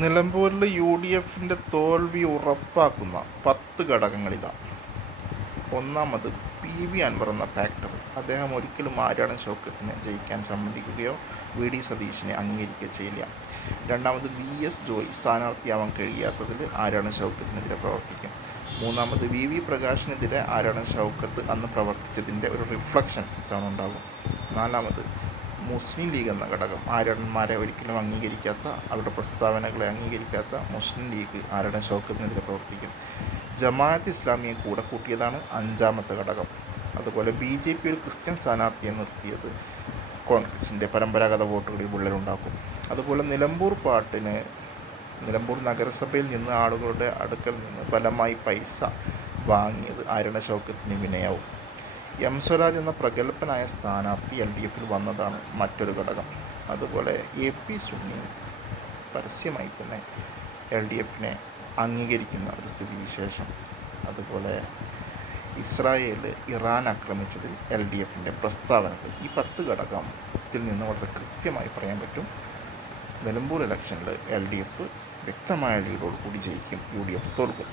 നിലമ്പൂരിൽ UDFിൻ്റെ തോൽവി ഉറപ്പാക്കുന്ന 10 ഘടകങ്ങളിതാണ്. ഒന്നാമത് PV അൻവർ എന്ന ഫാക്ടർ. അദ്ദേഹം ഒരിക്കലും ആര്യാടൻ ഷൗക്കത്തിനെ ജയിക്കാൻ സമ്മതിക്കുകയോ VD സതീശിനെ അംഗീകരിക്കുകയോ ചെയ്യില്ല. രണ്ടാമത് VS ജോയ് സ്ഥാനാർത്ഥിയാവാൻ കഴിയാത്തതിൽ ആര്യാടൻ ഷൗക്കത്തിനെതിരെ പ്രവർത്തിക്കും. മൂന്നാമത് VV പ്രകാശിനെതിരെ ആര്യാടൻ ഷൗക്കത്ത് അന്ന് പ്രവർത്തിച്ചതിൻ്റെ ഒരു റിഫ്ലക്ഷൻ ഇത്തവണ ഉണ്ടാകും. നാലാമത് മുസ്ലിം ലീഗ് എന്ന ഘടകം. ആര്യാടന്മാരെ ഒരിക്കലും അംഗീകരിക്കാത്ത, അവരുടെ പ്രസ്താവനകളെ അംഗീകരിക്കാത്ത മുസ്ലിം ലീഗ് ആര്യാടൻ ഷൗക്കത്തിനെതിരെ പ്രവർത്തിക്കും. ജമാഅത്ത് ഇസ്ലാമിയെ കൂടെ കൂട്ടിയതാണ് അഞ്ചാമത്തെ ഘടകം. അതുപോലെ BJP ഒരു ക്രിസ്ത്യൻ സ്ഥാനാർത്ഥിയെ നിർത്തിയത് കോൺഗ്രസിൻ്റെ പരമ്പരാഗത വോട്ടുകളിൽ വിള്ളലുണ്ടാക്കും. അതുപോലെ നിലമ്പൂർ നഗരസഭയിൽ നിന്ന് ആളുകളുടെ അടുക്കൽ നിന്ന് ബലമായി പൈസ വാങ്ങിയത് ആര്യാടൻ ഷൗക്കത്തിന് വിനയാവും. സ്വരാജ് എന്ന പ്രഗത്ഭനായ സ്ഥാനാർത്ഥി LDFിൽ വന്നതാണ് മറ്റൊരു ഘടകം. അതുപോലെ AP സുന്നി പരസ്യമായി തന്നെ LDFിനെ അംഗീകരിക്കുന്ന ഒരു സ്ഥിതിവിശേഷം. അതുപോലെ ഇറാൻ ആക്രമിച്ചതിൽ LDFിൻ്റെ പ്രസ്താവനകൾ. ഈ 10 ഘടകത്തിൽ നിന്ന് വളരെ കൃത്യമായി പറയാൻ പറ്റും, നിലമ്പൂർ ഇലക്ഷനിൽ LDF വ്യക്തമായ ലീഡോട് കൂടി ജയിക്കും, UDF തോൽക്കും.